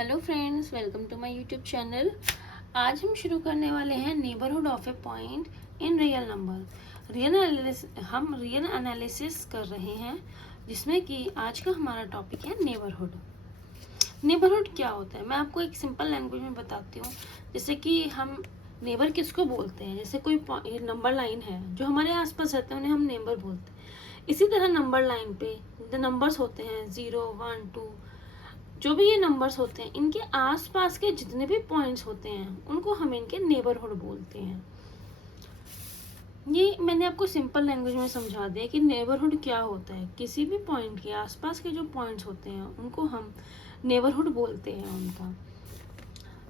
Hello friends, welcome to my YouTube channel. आज हम शुरू करने वाले हैं neighbourhood of a point in real number. हम रियल एनालिसिस कर रहे हैं, जिसमें कि आज का हमारा टॉपिक है नेबरहुड। नेबरहुड क्या होता है, मैं आपको एक सिंपल लैंग्वेज में बताती हूँ। जैसे कि हम नेबर किसको बोलते हैं, जैसे कोई नंबर लाइन है जो हमारे आसपास रहते हैं, उन्हें हम नेबर बोलते हैं। इसी तरह नंबर लाइन पे जो नंबर्स होते हैं 0, 1, 2, जो भी ये नंबर्स होते हैं, इनके आसपास के जितने भी पॉइंट्स होते हैं उनको हम इनके नेबरहुड बोलते हैं। ये मैंने आपको सिंपल लैंग्वेज में समझा दिया कि नेबरहुड क्या होता है। किसी भी पॉइंट के आसपास के जो पॉइंट्स होते हैं उनको हम नेबरहुड बोलते हैं उनका।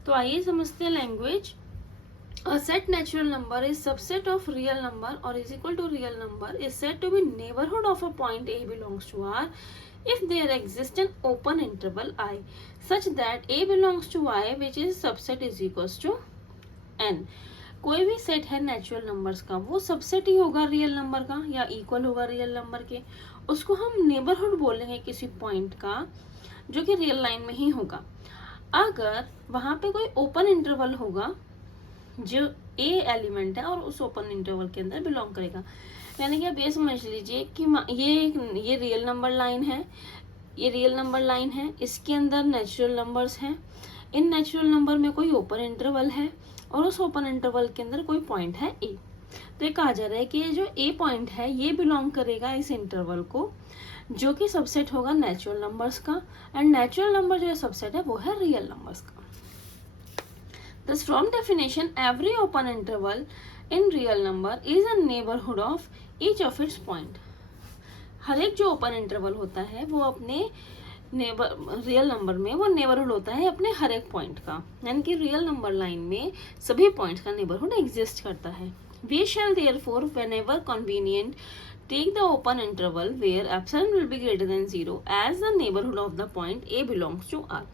तो आइए समझते हैं language. A set natural number is subset of real number or is equal to real number is said to be neighborhood of a point A belongs to R if there exists an open interval I such that A belongs to I which is subset is equals to N। कोई भी set है natural numbers का, वो subset ही होगा real number का या equal होगा real number के, उसको हम नेबरहुड बोलेंगे किसी पॉइंट का जो कि रियल लाइन में ही होगा। अगर वहां पे कोई ओपन इंटरवल होगा जो ए एलिमेंट है और उस ओपन इंटरवल के अंदर बिलोंग करेगा, यानी कि आप ये समझ लीजिए कि ये रियल नंबर लाइन है, ये रियल नंबर लाइन है, इसके अंदर नेचुरल नंबर्स हैं। इन नेचुरल नंबर में कोई ओपन इंटरवल है और उस ओपन इंटरवल के अंदर कोई पॉइंट है ए। तो ये कहा जा रहा है कि ये जो ए पॉइंट है ये बिलोंग करेगा इस इंटरवल को, जो कि सबसेट होगा नेचुरल नंबर्स का, एंड नेचुरल नंबर जो है सबसेट है वो है रियल नंबर्स का। Thus, from definition, every open interval in real number is a neighborhood of each of its point। हर एक जो ओपन इंटरवल होता है वो अपने रियल नंबर में वो नेबरहुड होता है अपने हर एक पॉइंट का, यानी कि रियल नंबर लाइन में सभी पॉइंट्स का नेबरहुड एग्जिस्ट करता है। We shall therefore whenever convenient take the open interval where epsilon will be greater than 0 as the neighborhood of the point A belongs to R।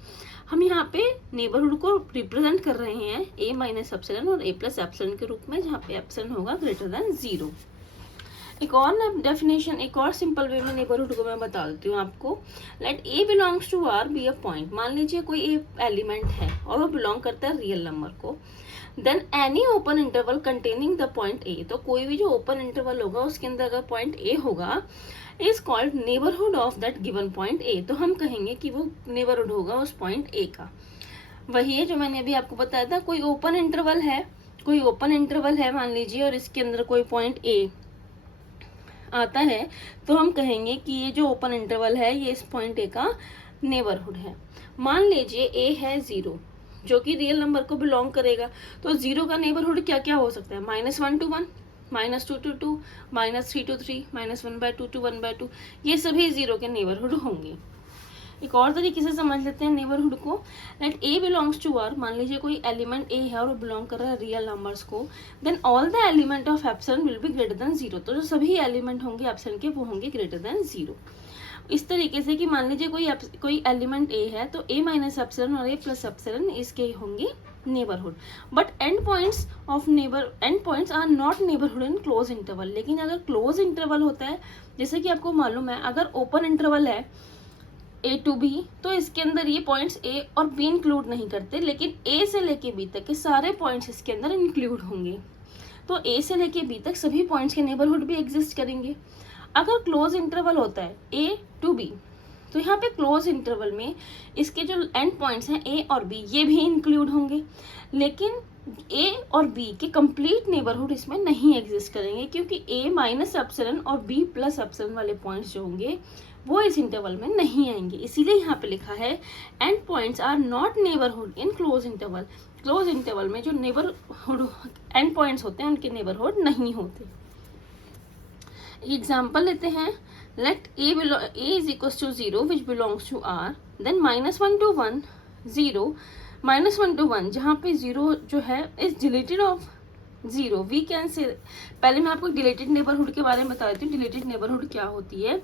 हम यहाँ पे neighbourhood को represent कर रहे हैं a माइनस एप्सिलॉन और a प्लस एप्सिलॉन के रूप में, जहाँ पे एप्सिलॉन होगा ग्रेटर देन 0। एक और डेफिनेशन, एक और सिंपल वे में नेबरहुड को मैं बता देती हूँ आपको। Let a belongs to r be a point. मान लीजिए कोई एक एलिमेंट है और वो बिलोंग करता है रियल नंबर को, then any open interval containing the point a। तो कोई भी जो ओपन इंटरवल होगा उसके अंदर अगर पॉइंट a होगा is called neighbourhood of that given point A. तो हम कहेंगे कि वो नेबरहुड होगा उस पॉइंट ए का। वही है जो मैंने अभी आपको बताया था, कोई ओपन इंटरवल है, कोई ओपन इंटरवल है मान लीजिए, और इसके अंदर कोई पॉइंट ए आता है, तो हम कहेंगे कि ये जो ओपन इंटरवल है ये इस पॉइंट ए का नेबरहुड है। मान लीजिए ए है 0 जो कि रियल नंबर को बिलोंग करेगा, तो 0 का नेबरहुड क्या क्या हो सकता है, -1 to 1, -2 to 2, -3 to 3, -1/2 to 1/2, ये सभी 0 के नेबरहुड होंगे। एक और तरीके से समझ लेते हैं नेबरहुड को। Let a belongs to R, मान लीजिए कोई एलिमेंट ए है और वो बिलोंग कर रहा है रियल नंबर्स को, then all the element of epsilon will be greater than 0। तो जो सभी एलिमेंट होंगे एप्सिलॉन के वो होंगे ग्रेटर देन 0। इस तरीके से कि मान लीजिए कोई एलिमेंट ए है तो ए माइनस एप्सिलॉन और ए प्लस एप्सिलॉन इसके होंगे neighbourhood. But end points are not neighbourhood in close interval. लेकिन अगर क्लोज इंटरवल होता है, जैसे कि आपको मालूम है अगर ओपन इंटरवल है a to b, तो इसके अंदर ये पॉइंट्स a और b इंक्लूड नहीं करते, लेकिन a से लेके b तक के सारे पॉइंट्स इसके अंदर इंक्लूड होंगे। तो a से लेके b तक सभी पॉइंट्स के नेबरहुड भी एग्जिस्ट करेंगे। अगर क्लोज इंटरवल होता है a to b, तो यहाँ पे क्लोज इंटरवल में इसके जो एंड पॉइंट्स हैं a और b ये भी इंक्लूड होंगे, लेकिन a और b के कंप्लीट नेबरहुड इसमें नहीं एग्जिस्ट करेंगे, क्योंकि a माइनस एप्सिलॉन और b प्लस एप्सिलॉन वाले पॉइंट्स जो होंगे वो इस इंटरवल में नहीं आएंगे। इसीलिए यहाँ पे लिखा है end points are not neighbourhood in close interval. Close interval में जो नेबरहुड एंड पॉइंट्स होते हैं उनके नेबरहुड नहीं होते। एग्जाम्पल लेते हैं। Let a is equals to 0 which belongs to r, then -1 to 1 0, -1 to 1 जहाँ पे 0 जो है is deleted of 0। We can say, पहले मैं आपको डिलेटेड नेबरहुड के बारे में बता देती हूँ। डिलेटेड नेबरहुड क्या होती है,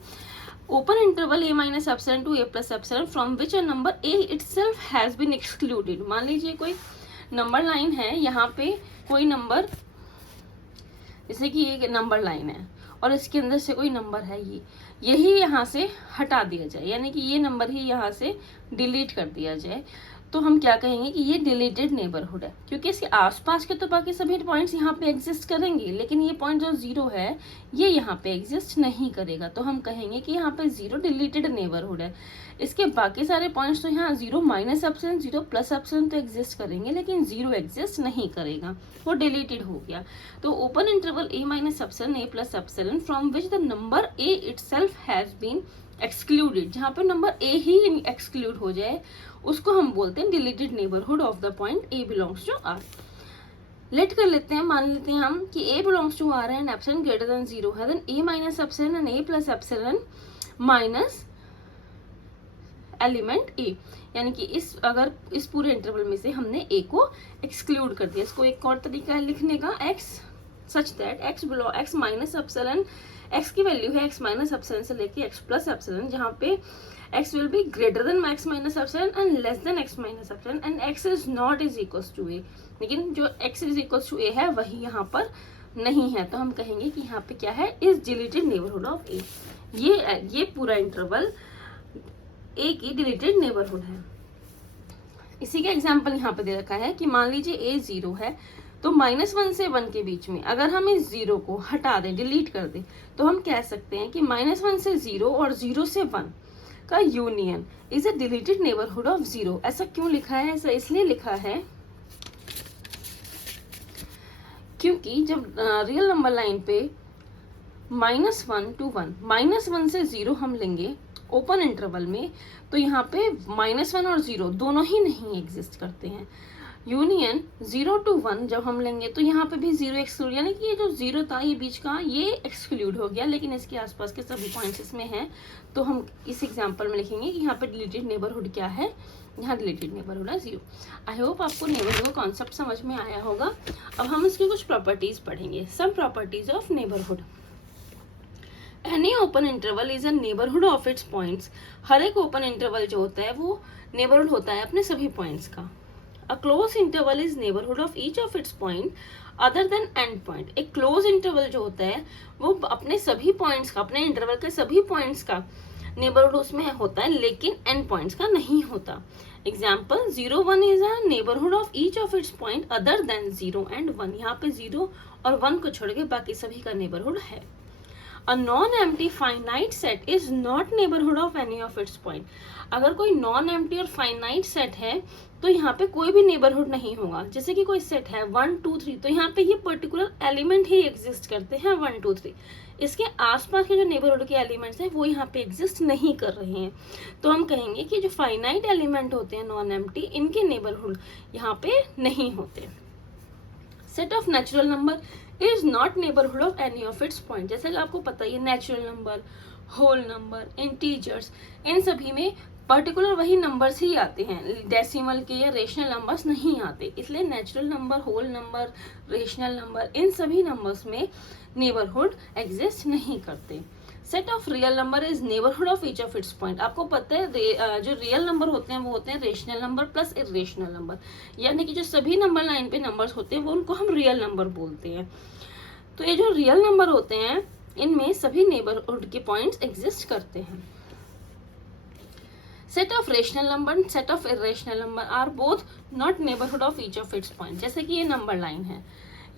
open interval a minus epsilon to a plus epsilon from which a number a itself has been excluded. मान लीजिए कोई नंबर लाइन है, यहाँ पे कोई नंबर, जैसे कि ये नंबर लाइन है और इसके अंदर से कोई नंबर है, यही यहाँ से हटा दिया जाए, यानी कि ये नंबर ही यहाँ से डिलीट कर दिया जाए, तो हम क्या कहेंगे कि ये डिलीटेड नेबरहुड है, क्योंकि इसके आसपास के तो बाकी सभी पॉइंट्स यहाँ पे एग्जिस्ट करेंगे, लेकिन ये पॉइंट जो 0 है ये यहाँ पे एग्जिस्ट नहीं करेगा, तो हम कहेंगे कि यहाँ पे 0 डिलीटेड नेबरहुड है। इसके बाकी सारे पॉइंट्स तो यहाँ 0 माइनस एप्सिलॉन 0 प्लस एप्सिलॉन तो एग्जिस्ट करेंगे, लेकिन 0 एग्जिस्ट नहीं करेगा, वो डिलीटेड हो गया। तो open interval a minus epsilon a plus epsilon from which the number a itself has been excluded, जहाँ पे नंबर a ही एक्सक्लूड हो जाए उसको हम बोलते हैं deleted neighbourhood of the point a belongs to r। Let कर लेते हैं, मान लेते हैं हम कि a belongs to r and epsilon greater than 0 है, then a minus epsilon and a plus epsilon minus element a, यानी कि अगर इस पूरे इंटरवल में से हमने a को एक्सक्लूड कर दिया। इसको एक और तरीका है लिखने का, x such that x minus epsilon, x की वैल्यू है x माइनस एप्सिलॉन से लेके x प्लस एप्सिलॉन, जहाँ पे x will be greater than x minus epsilon and less than x minus epsilon and x is not is equals to a, लेकिन जो x is equals to a है वही यहाँ पर नहीं है, तो हम कहेंगे कि यहाँ पे क्या है, is deleted neighbourhood of a। ये पूरा इंटरवल a की डिलीटेड नेबरहुड है। इसी का एग्जाम्पल यहाँ पे दे रखा है कि मान लीजिए a 0 है, तो -1 से 1 के बीच में अगर हम इस 0 को हटा दें, डिलीट कर दें, तो हम कह सकते हैं कि -1 से 0 और 0 से 1 का union is a deleted neighbourhood of 0। ऐसा क्यों लिखा है? ऐसा इसलिए लिखा है क्योंकि जब रियल नंबर लाइन पे -1 to 1, -1 से 0 हम लेंगे ओपन इंटरवल में, तो यहाँ पे -1 और 0 दोनों ही नहीं एग्जिस्ट करते हैं। यूनियन 0 to 1 जब हम लेंगे तो यहाँ पे भी 0 एक्सक्लूड, यानी कि ये जो 0 था ये बीच का ये एक्सक्लूड हो गया, लेकिन इसके आसपास के सभी पॉइंट्स इसमें हैं, तो हम इस एग्जांपल में लिखेंगे कि यहाँ पे डिलीटेड नेबरहुड क्या है, यहाँ डिलीटेड नेबरहुड है 0। आई होप आपको नेबरहुड का कॉन्सेप्ट समझ में आया होगा। अब हम इसकी कुछ प्रॉपर्टीज पढ़ेंगे, some properties of neighbourhood. Any open interval is a neighbourhood of its points. हर एक ओपन इंटरवल जो होता है वो नेबरहुड होता है अपने सभी पॉइंट्स का। A closed interval is neighborhood of each of its point other than end point। एक closed interval जो होता है वो अपने सभी points का, अपने interval के सभी points का neighborhood उसमें होता है, लेकिन end points का नहीं होता। Example 0 1 is a neighborhood of each of its point other than 0 and 1। यहाँ पे 0 और 1 को छोड़ के बाकी सभी का neighborhood है। A non-empty finite set is not neighborhood of any of its point। अगर कोई नॉन एम्प्टी और फाइनाइट सेट है तो यहाँ पे कोई भी नेबरहुड नहीं होगा। जैसे कि कोई सेट है 1 2 3, तो यहाँ पे ये पर्टिकुलर एलिमेंट ही एग्जिस्ट करते हैं 1 2 3। इसके आसपास के जो नेबरहुड के एलिमेंट्स हैं वो यहाँ पे एग्जिस्ट नहीं कर रहे हैं, तो हम कहेंगे कि जो फाइनाइट एलिमेंट होते हैं नॉन एम्प्टी, इनके नेबरहुड यहाँ पे नहीं होते। Set of natural number is not neighbourhood of any of its point. जैसे कि आपको पता ही है natural number, whole number, integers, इन सभी में पर्टिकुलर वही नंबर्स ही आते हैं, डेसिमल के या रेशनल नंबर्स नहीं आते, इसलिए natural number, whole number, rational number, इन सभी नंबर्स में नेबरहुड एग्जिस्ट नहीं करते। Set of real number is neighbourhood of each of its point. आपको पता है जो रियल नंबर होते हैं वो होते हैं rational number plus irrational number, यानी कि जो सभी नंबर लाइन पे नंबर्स होते हैं वो उनको हम रियल नंबर बोलते हैं। तो ये जो रियल नंबर होते हैं इनमें सभी नेबरहुड के पॉइंट्स एग्जिस्ट करते हैं। Set of rational number, set of irrational number are both not neighbourhood of each of its point. जैसे कि ये नंबर लाइन है,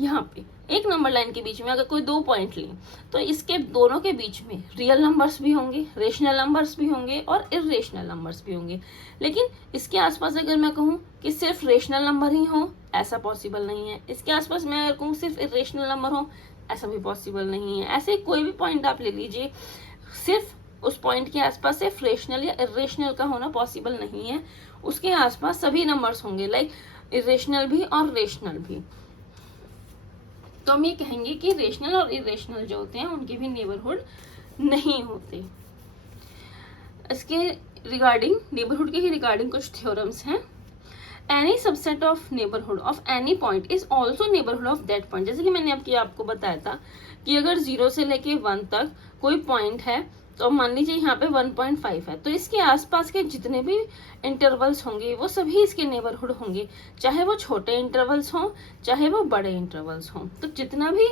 यहाँ पे एक नंबर लाइन के बीच में अगर कोई 2 पॉइंट लें तो इसके दोनों के बीच में रियल नंबर्स भी होंगे, रेशनल नंबर्स भी होंगे और इरेशनल नंबर्स भी होंगे। लेकिन इसके आसपास अगर मैं कहूँ कि सिर्फ रेशनल नंबर ही हो, ऐसा पॉसिबल नहीं है। इसके आसपास मैं अगर कहूँ सिर्फ इरेशनल नंबर हो, ऐसा भी पॉसिबल नहीं है। ऐसे कोई भी पॉइंट आप ले लीजिए, सिर्फ उस पॉइंट के आसपास सिर्फ रेशनल या इरेशनल का होना पॉसिबल नहीं है, उसके आसपास सभी नंबर्स होंगे, लाइक इरेशनल भी और रेशनल भी। तो हम ये कहेंगे कि रेशनल और इरेशनल जो होते हैं उनके भी नेबरहुड नहीं होते। इसके रिगार्डिंग, नेबरहुड के ही रिगार्डिंग कुछ थ्योरम्स हैं। Any subset of neighbourhood of any point is also neighbourhood of that point. जैसे कि मैंने आपको बताया था कि अगर 0 से लेके 1 तक कोई पॉइंट है, तो मान लीजिए यहाँ पे 1.5 है, तो इसके आसपास के जितने भी इंटरवल्स होंगे वो सभी इसके नेबरहुड होंगे, चाहे वो छोटे इंटरवल्स हों चाहे वो बड़े इंटरवल्स हों। तो जितना भी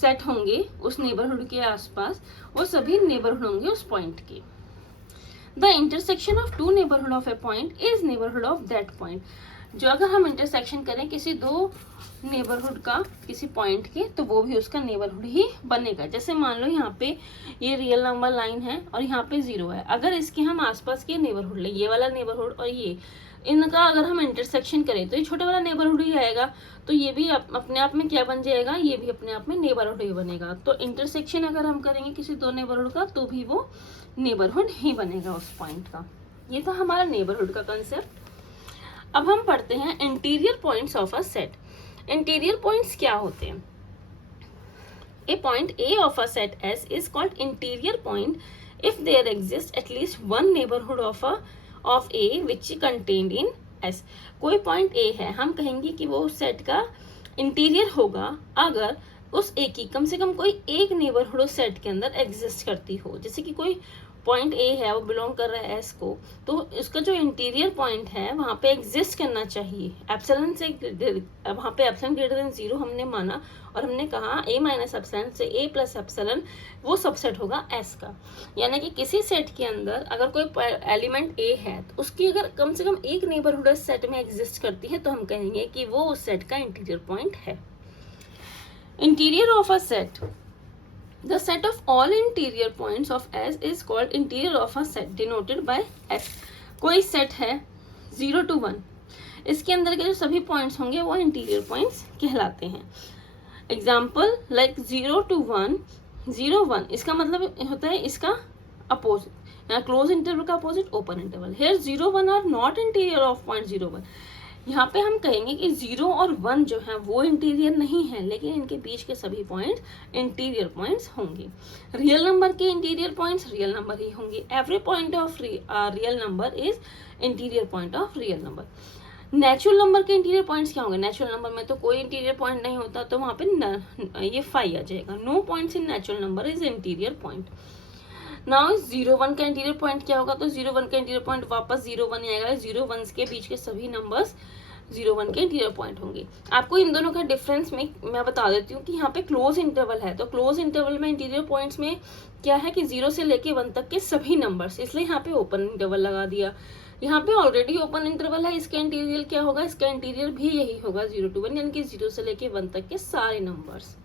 सेट होंगे उस नेबरहुड के आसपास वो सभी नेबरहुड होंगे उस पॉइंट के। The intersection of two neighbourhood of a point is neighbourhood of that point. जो अगर हम इंटरसेक्शन करें किसी दो नेबरहुड का किसी पॉइंट के, तो वो भी उसका नेबरहुड ही बनेगा। जैसे मान लो यहाँ पे ये रियल नंबर लाइन है और यहाँ पे 0 है, अगर इसके हम आसपास के नेबरहुड ले, ये वाला नेबरहुड और ये, इनका अगर हम इंटरसेक्शन करें तो ये छोटा वाला नेबरहुड ही आएगा, तो ये भी अपने आप में क्या बन जाएगा, ये भी अपने आप में नेबरहुड ही बनेगा। तो इंटरसेक्शन अगर हम करेंगे किसी दो नेबरहुड का, तो भी वो नेबरहुड ही बनेगा उस पॉइंट का। ये था हमारा नेबरहुड का कंसेप्ट। अब हम पढ़ते हैं interior points of a set. Interior points क्या होते हैं? A point A of a set S is called interior point if there exists at least one neighborhood of A which is contained in S। कोई point A है, हम कहेंगे कि वो उस सेट का इंटीरियर होगा अगर उस A की कम से कम कोई एक नेबरहुड उस सेट के अंदर एग्जिस्ट करती हो। जैसे कि कोई पॉइंट ए है, वो बिलोंग कर रहा है एस को, तो उसका जो इंटीरियर पॉइंट है वहाँ पे एग्जिस्ट करना चाहिए। एप्सिलॉन से वहाँ पे एप्सिलॉन ग्रेटर देन 0 हमने माना और हमने कहा ए माइनस एप्सिलॉन से ए प्लस एप्सिलॉन वो सबसेट होगा एस का। यानी कि किसी सेट के अंदर अगर कोई एलिमेंट ए है तो उसकी अगर कम से कम एक नेबरहुड उस सेट में एग्जिस्ट करती है तो हम कहेंगे कि वो उस सेट का इंटीरियर पॉइंट है। Interior of a set, the set of all interior points of S is called interior of a set denoted by S। कोई सेट है 0 to 1, इसके अंदर के जो सभी पॉइंट्स होंगे वो इंटीरियर पॉइंट्स कहलाते हैं। एग्जाम्पल लाइक 0 to 1, 0 1, इसका मतलब होता है इसका अपोजिट, यहाँ क्लोज इंटरवल का opposite open interval. Here 0 1 are not interior of point 0 1। यहाँ पे हम कहेंगे कि 0 और 1 जो है वो इंटीरियर नहीं है, लेकिन इनके बीच के सभी पॉइंट इंटीरियर पॉइंट्स होंगे। रियल नंबर के इंटीरियर पॉइंट्स रियल नंबर ही होंगे। Every point of real number is interior point of real number. Natural number के इंटीरियर पॉइंट्स क्या होंगे? नेचुरल नंबर में तो कोई इंटीरियर पॉइंट नहीं होता, तो वहाँ पे ये 5 आ जाएगा। No points in natural number is interior point. Now 0 1 का इंटीरियर पॉइंट क्या होगा? तो 0 1 का इंटीरियर पॉइंट वापस 0 1 आएगा। 0 1 के बीच के सभी नंबर्स 0 1 के इंटीरियर पॉइंट होंगे। आपको इन दोनों का डिफरेंस में मैं बता देती हूँ कि यहाँ पे क्लोज इंटरवल है, तो क्लोज इंटरवल में इंटीरियर पॉइंट्स में क्या है कि 0 से लेके 1 तक के सभी नंबर्स, इसलिए यहाँ पे ओपन इंटरवल लगा दिया। यहाँ पे ऑलरेडी ओपन इंटरवल है, इसका इंटीरियर क्या होगा? इसका इंटीरियर भी यही होगा 0 to 1, यानी कि 0 से लेके 1 तक के सारे नंबर्स।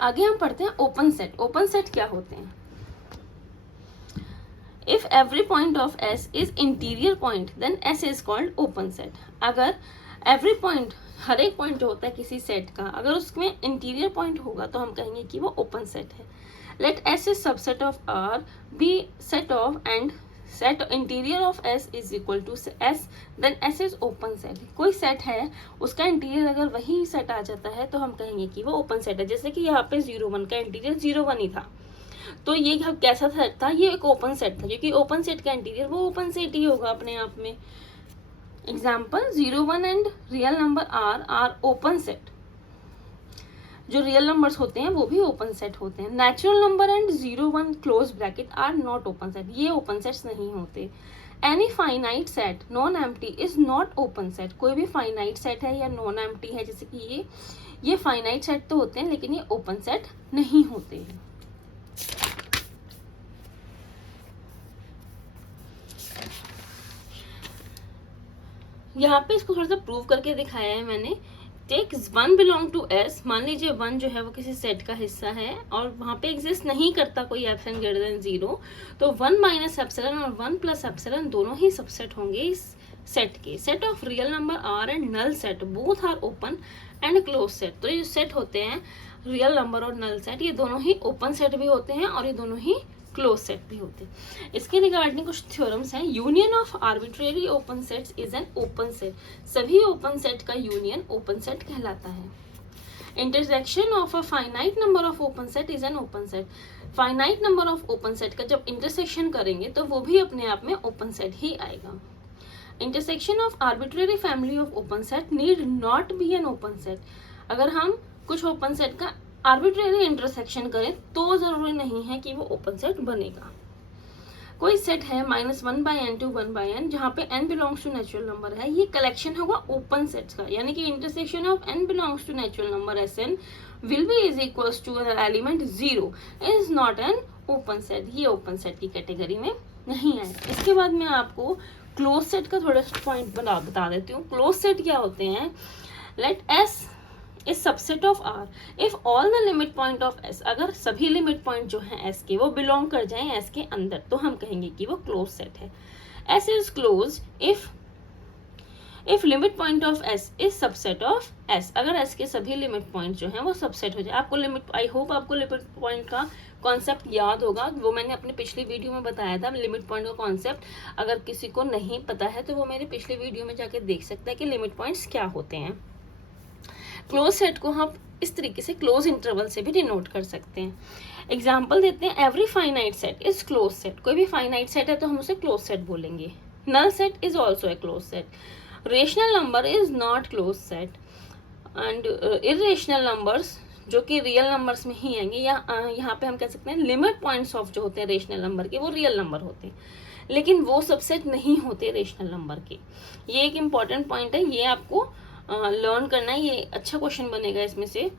आगे हम पढ़ते हैं ओपन सेट। ओपन सेट क्या होते हैं? If every point of S is interior point, then S is called open set। अगर every point, हर एक पॉइंट जो होता है किसी सेट का, अगर उसमें इंटीरियर पॉइंट होगा तो हम कहेंगे कि वो ओपन सेट है। Let S is subset of R be set of and set interior of S is equal to S, then S is open set। कोई सेट है, उसका इंटीरियर अगर वही सेट आ जाता है तो हम कहेंगे कि वो ओपन सेट है। जैसे कि यहाँ पे 0 1 का इंटीरियर 0 1 ही था, तो ये कैसा सेट था? ये एक ओपन सेट था, क्योंकि ओपन सेट का इंटीरियर वो ओपन सेट ही होगा अपने आप में। Example 0 1 and real number are open set. जो रियल नंबर्स होते हैं वो भी ओपन सेट होते हैं। Natural number and 0 1 close bracket are not open set, ये ओपन सेट्स नहीं होते। Any finite set non empty is not open set. कोई भी फाइनाइट सेट है या नॉन एम्प्टी है, जैसे कि ये फाइनाइट सेट तो होते हैं लेकिन ये ओपन सेट नहीं होते हैं। यहाँ पे इसको थोड़ा सा प्रूव करके दिखाया है मैंने। टेक 1 बिलोंग टू S, मान लीजिए 1 जो है वो किसी सेट का हिस्सा है और वहाँ पे एग्जिस्ट नहीं करता कोई एप्सिलॉन ग्रेटर देन 0, तो 1 माइनस एप्सिलॉन और 1 प्लस एप्सिलॉन दोनों ही सबसेट होंगे इस सेट के। Set of real number R and null set both are open and close set. तो ये सेट होते हैं रियल नंबर और नल सेट, ये दोनों ही ओपन सेट भी होते हैं और ये दोनों ही क्लोज सेट भी होते हैं। इसके रिगार्डिंग कुछ थ्योरम्स हैं। Union of arbitrary open sets is an open set. सभी ओपन सेट का यूनियन ओपन सेट कहलाता है। Intersection of a finite number of open set is an open set. Finite number of open set का जब intersection करेंगे तो वो भी अपने आप में ओपन सेट ही आएगा। Intersection of arbitrary family of open set need not be an open set. अगर हम कुछ ओपन सेट का आर्बिट्रेरी इंटरसेक्शन करें तो जरूरी नहीं है कि वो ओपन सेट बनेगा। कोई सेट है -1/n to 1/n जहाँ पे n belongs to natural number है, ये कलेक्शन होगा ओपन सेट्स का, यानी कि intersection of n belongs to natural number Sn will be is equals to an element 0 is not an open set, ये open set की कैटेगरी में नहीं आए। इसके बाद मैं आपको क्लोज सेट का थोड़ा पॉइंट बता देती हूँ। क्लोज सेट क्या होते हैं? Let S is subset of R if all the limit point of S, अगर सभी लिमिट पॉइंट जो हैं एस के वो बिलोंग कर जाएं एस के अंदर, तो हम कहेंगे कि वो क्लोज सेट है। S is close if limit point of S is subset of S, अगर एस के सभी लिमिट पॉइंट जो हैं वो सबसेट हो जाए। आपको लिमिट, आई होप आपको लिमिट पॉइंट का कॉन्सेप्ट याद होगा, वो मैंने अपनी पिछली वीडियो में बताया था लिमिट पॉइंट का कॉन्सेप्ट। अगर किसी को नहीं पता है तो वो मेरी पिछली वीडियो में जाके देख सकता है कि लिमिट पॉइंट्स क्या होते हैं। क्लोज सेट को हम इस तरीके से क्लोज इंटरवल से भी डिनोट कर सकते हैं। एग्जाम्पल देते हैं, every finite set is close set, कोई भी फाइनाइट सेट है तो हम उसे क्लोज सेट बोलेंगे। Null set is also a close set, rational number is not close set, and irrational numbers जो कि रियल नंबर्स में ही आएंगे, या यहाँ पे हम कह सकते हैं लिमिट पॉइंट्स ऑफ जो होते हैं रेशनल नंबर के वो रियल नंबर होते हैं, लेकिन वो सबसेट नहीं होते रेशनल नंबर के। ये एक इम्पॉर्टेंट पॉइंट है, ये आपको लर्न करना है। ये अच्छा क्वेश्चन बनेगा इसमें से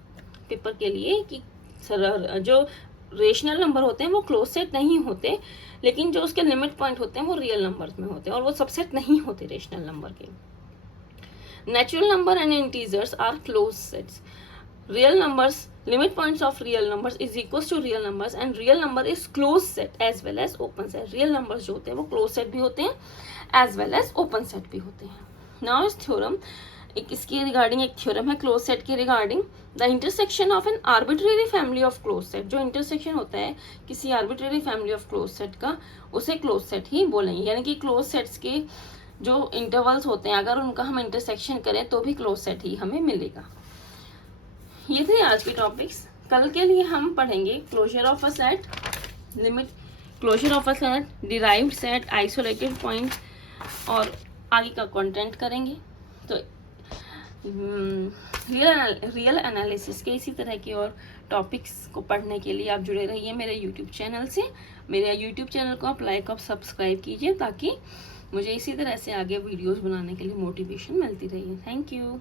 पेपर के लिए कि सर जो रेशनल नंबर होते हैं वो क्लोज सेट नहीं होते, लेकिन जो उसके लिमिट पॉइंट होते हैं वो रियल नंबर्स में होते हैं और वो सबसेट नहीं होते रेशनल नंबर के। Natural number and integers are close sets, real numbers limit points of real numbers is equals to real numbers and real number is close set as well as open set. Real numbers जो होते हैं वो close set भी होते हैं as well as open set भी होते हैं। नाउ इस थ्योरम, एक इसके रिगार्डिंग एक थ्योरम है क्लोज सेट के regarding, the intersection of an arbitrary family of close set, जो इंटरसेक्शन होता है किसी arbitrary family of close set का, उसे क्लोज सेट ही बोलेंगे। यानी कि क्लोज सेट्स के जो इंटरवल्स होते हैं अगर उनका हम इंटरसेक्शन करें तो भी क्लोज सेट ही हमें मिलेगा। ये थे आज के टॉपिक्स। कल के लिए हम पढ़ेंगे closure of a set, limit, closure of a set, derived set, isolated point और आगे का कंटेंट करेंगे। तो रियल एनालिसिस के इसी तरह के और टॉपिक्स को पढ़ने के लिए आप जुड़े रहिए मेरे यूट्यूब चैनल से। मेरे यूट्यूब चैनल को आप लाइक और सब्सक्राइब कीजिए ताकि मुझे इसी तरह से आगे वीडियोस बनाने के लिए मोटिवेशन मिलती रही। Thank you.